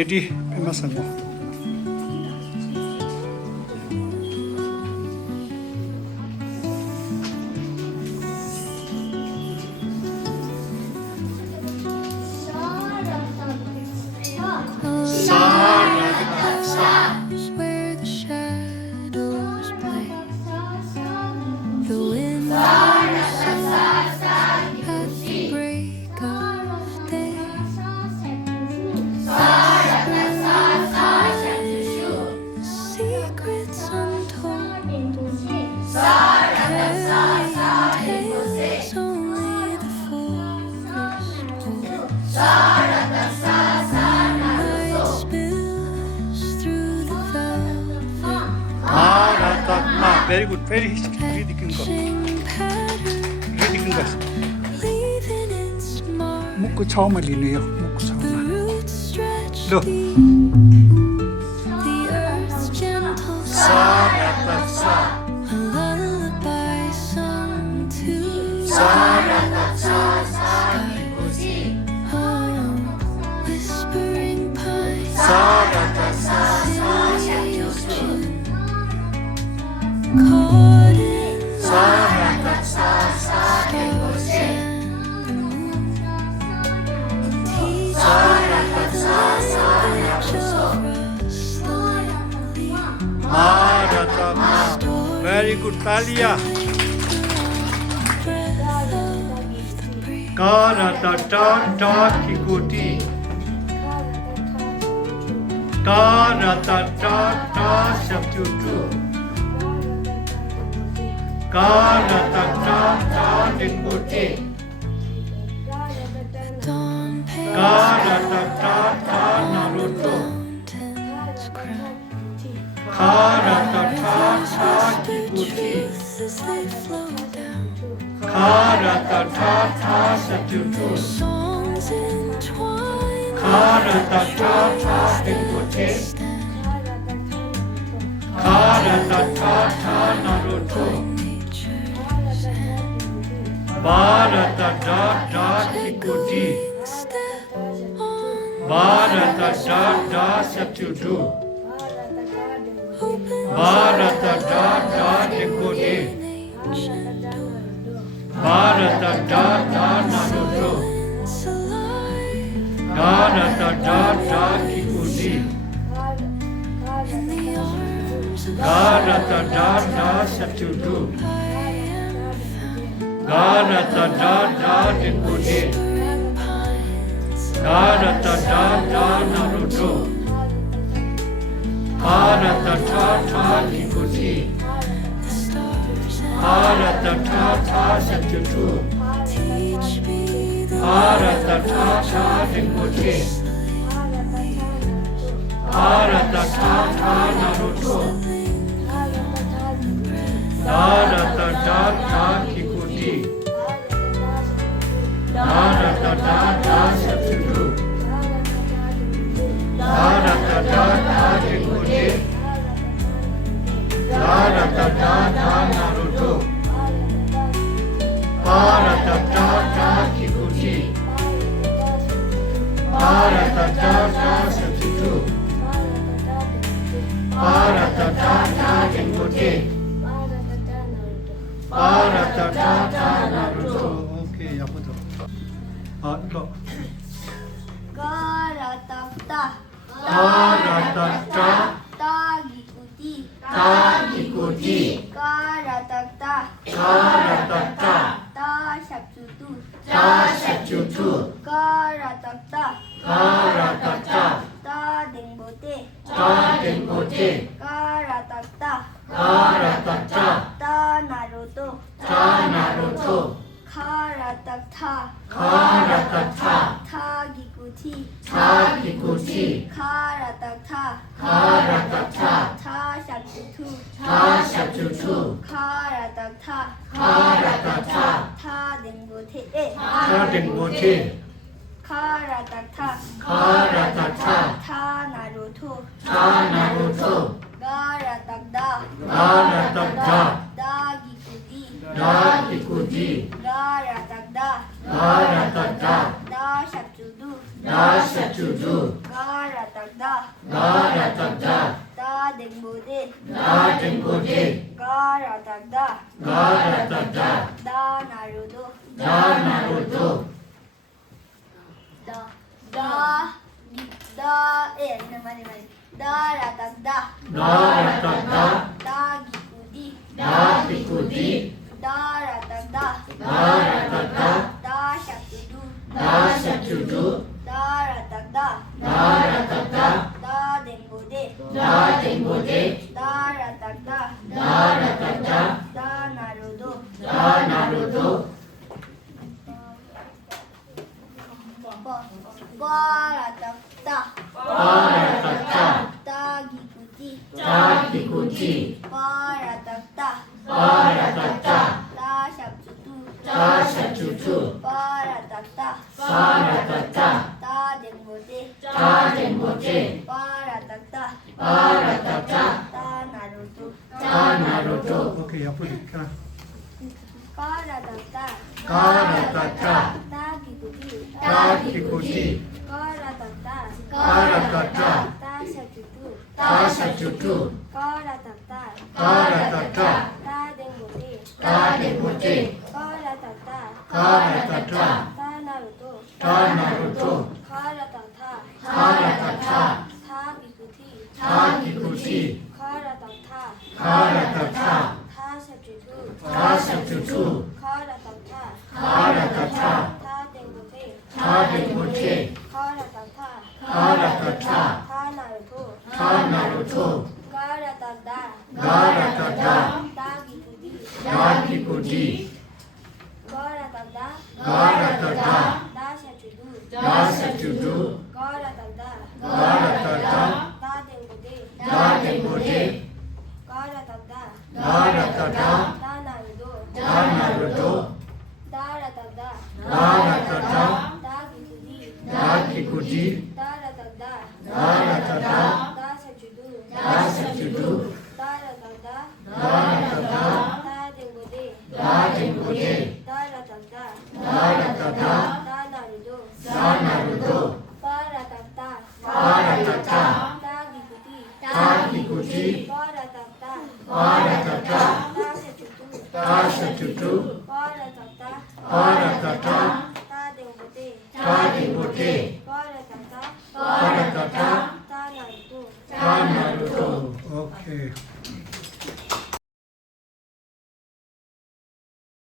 Ready, Emerson. Where the shadows play, the wind at the break of day. Secrets untold, carrying tales only the forest holds. Moonlight spills through the velvet, Very good, very really good. etching patterns, Really good. leaving its mark. Mukku 처음이네요. Mukku The 처음. roots stretch Look. deep, the earth's gentle Sa sigh, ra ta sa. a lullaby sung to Sa ra ta sa sa. oh, whispering pines, Sa ra ta sa sa. your tune, caught in Sa ra ta sa sa. stars and the moon. Teach Sa ra ta sa sa. each of us slowly. Ma ra ta ma. Very good, Talia. Breath of the breeze. Ka ra ta ta ta kikuti. Ka ra ta ta ta sabtutu. Ka ra ta ta ta dinguti. Dawn pale Ka ra ta ta ta naruto. mountains crown. Ka ra ta ta ta kikuti. As they flow down, Ka ra ta ta ta sabtutu. songs entwine. Ka ra ta ta ta dinguti. Ka ra ta ta ta naruto. Nature's hand, Ba ra ta ta ta kikuti. step on, Ba ra ta ta ta sabtutu. open Ba ra ta ta ta dinguti. ancient door. Ba ra ta ta ta naruto. Once alive Ka ra ta ta ta kikuti. in the arms of Ka ra ta ta ta sabtutu. I am found. Ka ra ta ta ta dinguti. Whispering pines, Ka ra ta ta ta naruto. Ka ra ta ta ta kikuti. the stars and Ka ra ta ta ta sabtutu. teach me the Ka ra ta ta ta dinguti. Ka ra ta ta ta naruto. Ka ra ta ta ta kikuti. Ka ra ta ta ta sabtutu. Ka ra ta ta ta dinguti. Ka ra ta ta ta naruto. Ka ra ta ta ta kikuti. Ka ra ta ta ta sabtutu. Ka ra ta ta ta dinguti. Ka ra ta ta ta naruto. Okay, yapıdır. Atla. Karatata Ka ra ta ta tagikuti ta kikuti. karatata Ka ra ta ta ta sabtutu ta sabtutu. karatata Ka ra ta ta ta dengbote ta dinguti. karatata Ka ra ta ta ta naruto ta naruto. karatata Ka ra ta ta tagikuti ta kikuti. karatata Ka ra ta ta ta sabtutu ta sabtutu. karatata Ka ra ta ta ta dengbote ta dinguti. 카라타타 카라타타 타나루토 타나루토 가라딱다 가라딱다 다기쿠디 다기쿠디 가라딱다 가라딱다 다샤투두 다샤투두 가라딱다 tagda Gara tagda. da dengbode Da dengbode. gara tagda Gara tagda. da narudo Da naruto. da mari da ra tagda Gara tagda. da gikudi Da bikudi. da ra tagda Gara tagda. da shatudu Da shatudu. da ra tagda Gara tagda. da dengbode Da dengbode. da ra tagda Gara tagda. da narudo Da naruto. bara tagda Gara tagda. da gikudi Da bikudi. bara tagda Gara tagda. da shatudu Da shatudu. bara tagda Gara tagda. da dengbode Da dengbode. bara tagda Gara tagda. da naruto Da naruto. Okay, 앞으로 이렇게. bara tagda Gara tagda. da gikudi Da bikudi. bara tagda Gara tagda. da shatudu Da shatudu. bara tagda Gara tagda. da dengbode Da dengbode. bara tagda Gara tagda. da naruto Da naruto. bara tagda Gara tagda. da gikudi Da bikudi. bara tagda Gara tagda. da shatudu Da shatudu. bara tagda Gara tagda. da dengbode Da dengbode. bara tagda Gara tagda. da naruto Da naruto. gara tagda Gara tagda. da gikudi Da bikudi. gara tagda Gara tagda. da shatudu Da shatudu. gara tagda Gara tagda. da dengbode Da dengbode. gara tagda Gara tagda. da naruto Da naruto. gara tagda Gara tagda. da gikudi Da bikudi. gara tagda Gara tagda. da shatudu Da shatudu. gara tagda Gara tagda. da dengbode Da dengbode. gara tagda Gara tagda. da naruto Da naruto. gara tagda Gara tagda. da gikudi Da bikudi. gara tagda Gara tagda. da shatudu Da shatudu. gara tagda Gara tagda.